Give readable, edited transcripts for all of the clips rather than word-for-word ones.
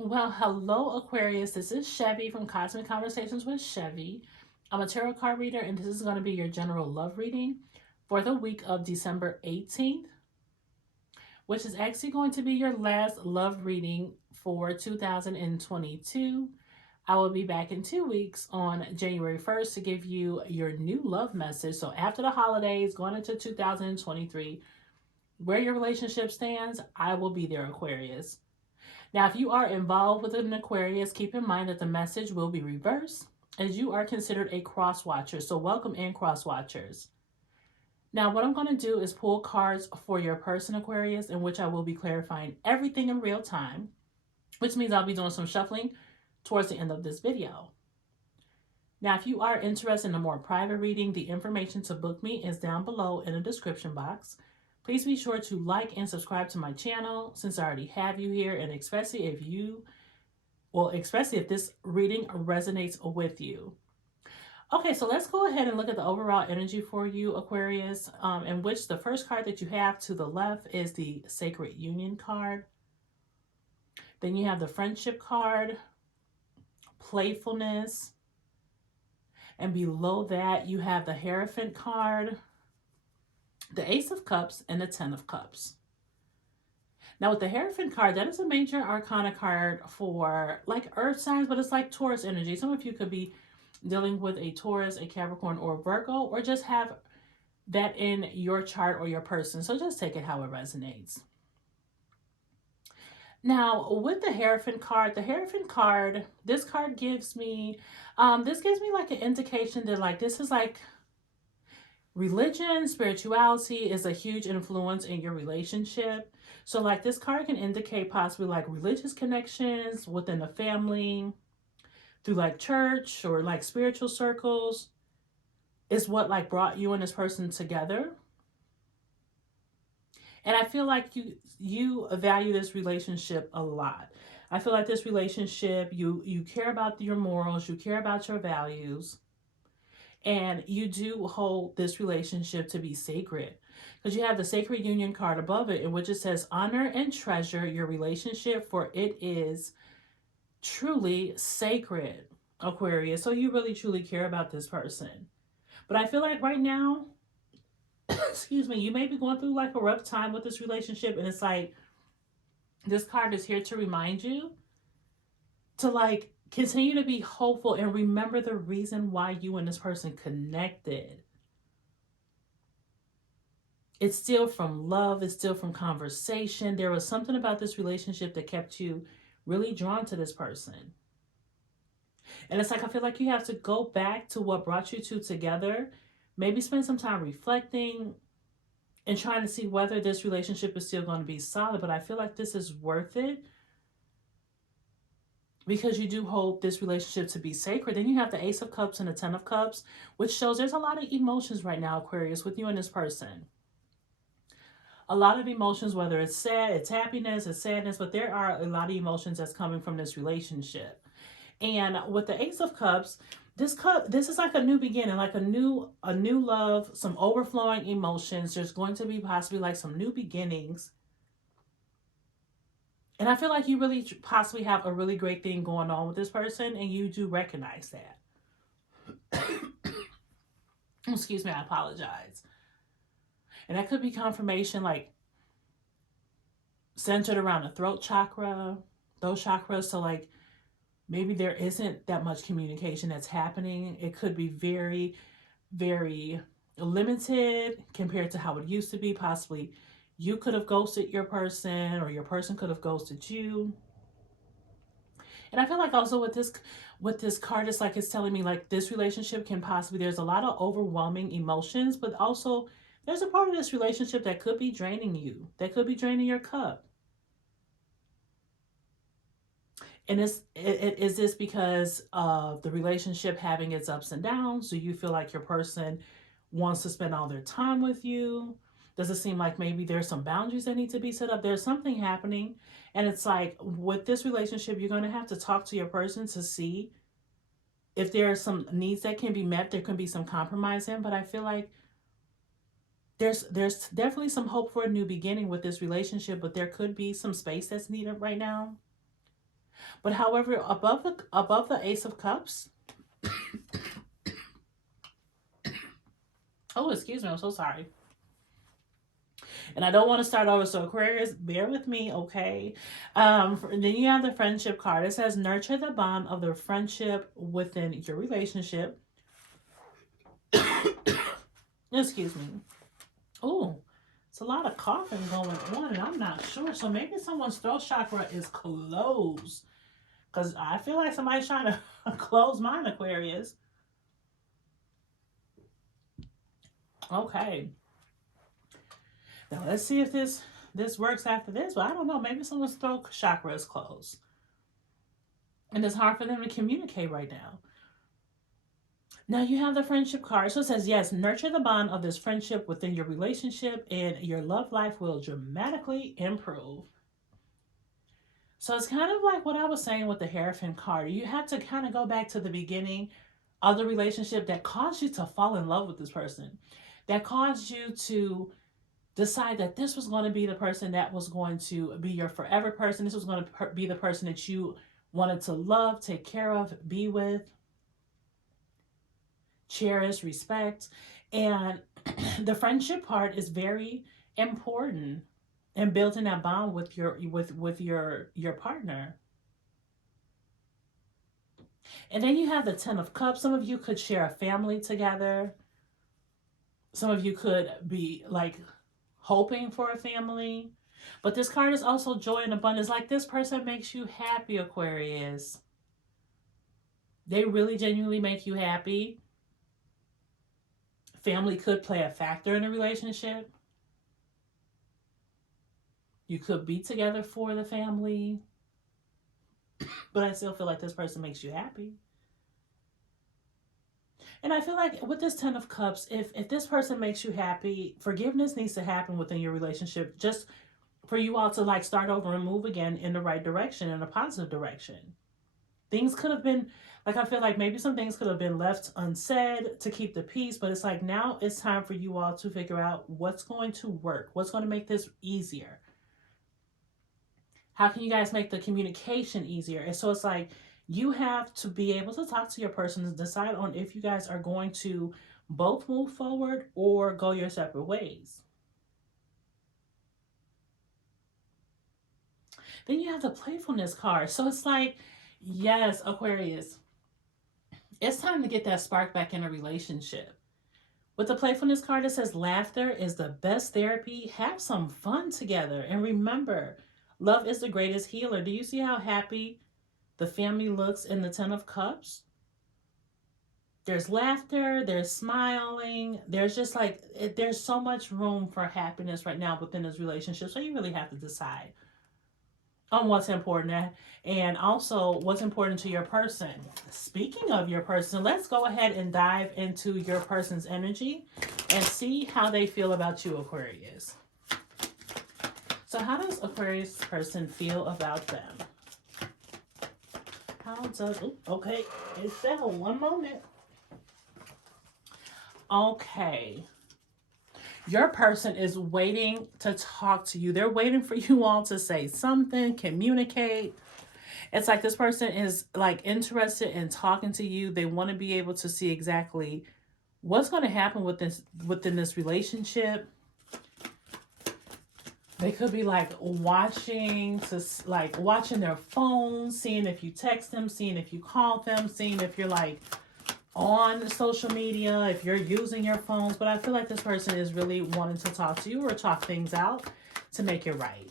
Well, hello, Aquarius. This is Chevy from Cosmic Conversations with Chevy. I'm a tarot card reader, and this is going to be your general love reading for the week of December 18th, which is actually going to be your last love reading for 2022. I will be back in 2 weeks on January 1st to give you your new love message. So, after the holidays, going into 2023, where your relationship stands, I will be there, Aquarius. Now, if you are involved with an Aquarius, keep in mind that the message will be reversed as you are considered a cross watcher. So, welcome in, cross watchers. Now, what I'm going to do is pull cards for your person, Aquarius, in which I will be clarifying everything in real time, which means I'll be doing some shuffling towards the end of this video. Now, if you are interested in a more private reading, the information to book me is down below in the description box. Please be sure to like and subscribe to my channel since I already have you here, and especially if this reading resonates with you. Okay, so let's go ahead and look at the overall energy for you, Aquarius, in which the first card that you have to the left is the Sacred Union card. Then you have the Friendship card, Playfulness, and below that you have the Hierophant card, the Ace of Cups, and the Ten of Cups. Now with the Hierophant card, that is a major arcana card for like earth signs, but it's like Taurus energy. Some of you could be dealing with a Taurus, a Capricorn, or a Virgo, or just have that in your chart or your person. So just take it how it resonates. Now with the Hierophant card, this card gives me, like an indication that like this is like religion, spirituality is a huge influence in your relationship. So like this card can indicate possibly like religious connections within the family, through like church or like spiritual circles is what like brought you and this person together. And I feel like you value this relationship a lot. I feel like this relationship, you care about your morals, you care about your values, and you do hold this relationship to be sacred. Because you have the Sacred Union card above it, in which it says, honor and treasure your relationship, for it is truly sacred, Aquarius. So you really truly care about this person. But I feel like right now, excuse me, you may be going through like a rough time with this relationship. And it's like, this card is here to remind you to like continue to be hopeful and remember the reason why you and this person connected. It's still from love. It's still from conversation. There was something about this relationship that kept you really drawn to this person. And it's like, I feel like you have to go back to what brought you two together. Maybe spend some time reflecting and trying to see whether this relationship is still going to be solid. But I feel like this is worth it because you do hold this relationship to be sacred. Then you have the Ace of Cups and the Ten of Cups, which shows there's a lot of emotions right now, Aquarius, with you and this person. A lot of emotions, whether it's sad, it's happiness, it's sadness, but there are a lot of emotions that's coming from this relationship. And with the Ace of Cups, this is like a new beginning, like a new love, some overflowing emotions. There's going to be possibly like some new beginnings. And I feel like you really possibly have a really great thing going on with this person, and you do recognize that. Excuse me, I apologize. And that could be confirmation like centered around the throat chakra, those chakras. So like maybe there isn't that much communication that's happening. It could be very, very limited compared to how it used to be. Possibly you could have ghosted your person, or your person could have ghosted you. And I feel like also with this card, it's like it's telling me like this relationship can possibly, there's a lot of overwhelming emotions, but also there's a part of this relationship that could be draining you, that could be draining your cup. And is this because of the relationship having its ups and downs? Do you feel like your person wants to spend all their time with you? Does it seem like maybe there's some boundaries that need to be set up? There's something happening. And it's like with this relationship, you're going to have to talk to your person to see if there are some needs that can be met. There can be some compromise in, but I feel like there's definitely some hope for a new beginning with this relationship, but there could be some space that's needed right now. But however, above the Ace of Cups, oh, excuse me, I'm so sorry. And I don't want to start over, so Aquarius, bear with me, okay? Then you have the friendship card. It says, nurture the bond of the friendship within your relationship. Excuse me. Oh, it's a lot of coughing going on, and I'm not sure. So maybe someone's throat chakra is closed. Because I feel like somebody's trying to close mine, Aquarius. Okay. Now let's see if this works after this. But I don't know. Maybe someone's throat chakra is closed. And it's hard for them to communicate right now. Now you have the friendship card. So it says, yes, nurture the bond of this friendship within your relationship and your love life will dramatically improve. So it's kind of like what I was saying with the Hierophant card. You have to kind of go back to the beginning of the relationship that caused you to fall in love with this person. That caused you to decide that this was going to be the person that was going to be your forever person. This was going to be the person that you wanted to love, take care of, be with, cherish, respect. And the friendship part is very important in building that bond with your partner. And then you have the Ten of Cups. Some of you could share a family together. Some of you could be like hoping for a family. But this card is also joy and abundance. Like this person makes you happy, Aquarius. They really genuinely make you happy. Family could play a factor in a relationship. You could be together for the family. But I still feel like this person makes you happy. And I feel like with this Ten of Cups, if this person makes you happy, forgiveness needs to happen within your relationship just for you all to like start over and move again in the right direction, in a positive direction. Things could have been, like I feel like maybe some things could have been left unsaid to keep the peace, but it's like now it's time for you all to figure out what's going to work, what's going to make this easier. How can you guys make the communication easier? And so it's like you have to be able to talk to your person and decide on if you guys are going to both move forward or go your separate ways. Then you have the playfulness card. So it's like, yes, Aquarius, it's time to get that spark back in a relationship. With the playfulness card, it says laughter is the best therapy. Have some fun together. And remember, love is the greatest healer. Do you see how happy the family looks in the Ten of Cups? There's laughter, there's smiling, there's just like, there's so much room for happiness right now within this relationship. So you really have to decide on what's important and also what's important to your person. Speaking of your person, let's go ahead and dive into your person's energy and see how they feel about you, Aquarius. So how does Aquarius person feel about them? How does, okay, it fell, one moment. Okay. Your person is waiting to talk to you. They're waiting for you all to say something, communicate. It's like this person is like interested in talking to you. They want to be able to see exactly what's going to happen within this relationship. They could be like watching their phone, seeing if you text them, seeing if you call them, seeing if you're like on social media, if you're using your phones. But I feel like this person is really wanting to talk to you or talk things out to make it right.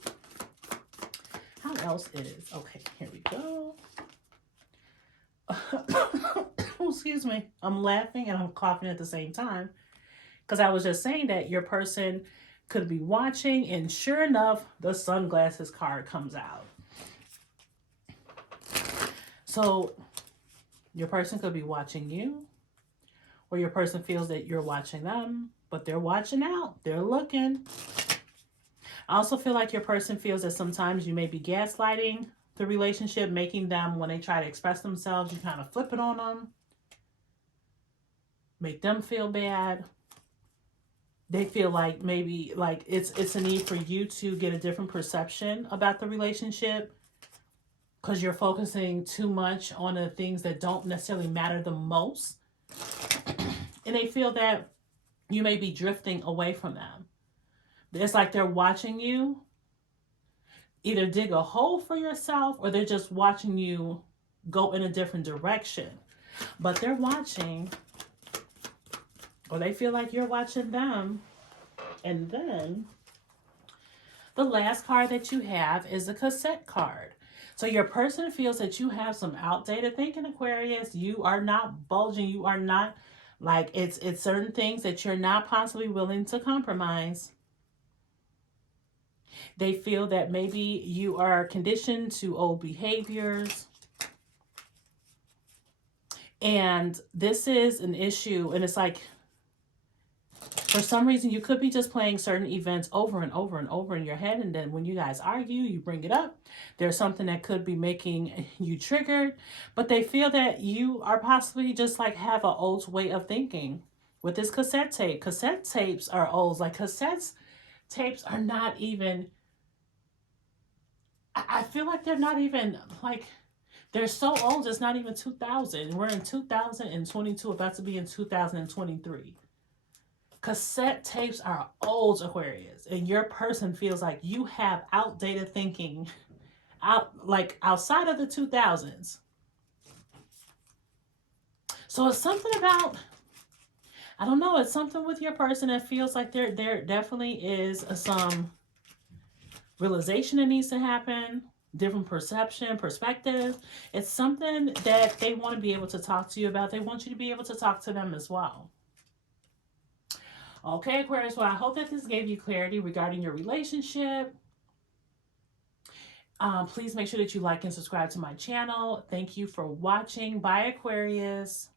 How else is, okay, here we go. Oh, excuse me. I'm laughing and I'm coughing at the same time because I was just saying that your person could be watching, and sure enough, the sunglasses card comes out. So your person could be watching you, or your person feels that you're watching them, but they're watching out. They're looking. I also feel like your person feels that sometimes you may be gaslighting the relationship, making them, when they try to express themselves, you kind of flip it on them, make them feel bad. They feel like maybe like it's a need for you to get a different perception about the relationship. because you're focusing too much on the things that don't necessarily matter the most. And they feel that you may be drifting away from them. It's like they're watching you either dig a hole for yourself, or they're just watching you go in a different direction. But they're watching, or they feel like you're watching them. And then the last card that you have is a cassette card. So your person feels that you have some outdated thinking, Aquarius. You are not bulging. You are not, like, it's certain things that you're not possibly willing to compromise. They feel that maybe you are conditioned to old behaviors. And this is an issue. And it's like, for some reason, you could be just playing certain events over and over and over in your head. And then when you guys argue, you bring it up. There's something that could be making you triggered. But they feel that you are possibly just like have an old way of thinking with this cassette tape. Cassette tapes are old. Like, cassette tapes are not even, I feel like they're not even, like, they're so old, it's not even 2000. We're in 2022, about to be in 2023. Cassette tapes are old, Aquarius, and your person feels like you have outdated thinking, outside of the 2000s. So it's something about, I don't know, it's something with your person that feels like there definitely is some realization that needs to happen, different perspective. It's something that they want to be able to talk to you about. They want you to be able to talk to them as well. Okay, Aquarius, well, I hope that this gave you clarity regarding your relationship. Please make sure that you like and subscribe to my channel. Thank you for watching. Bye, Aquarius.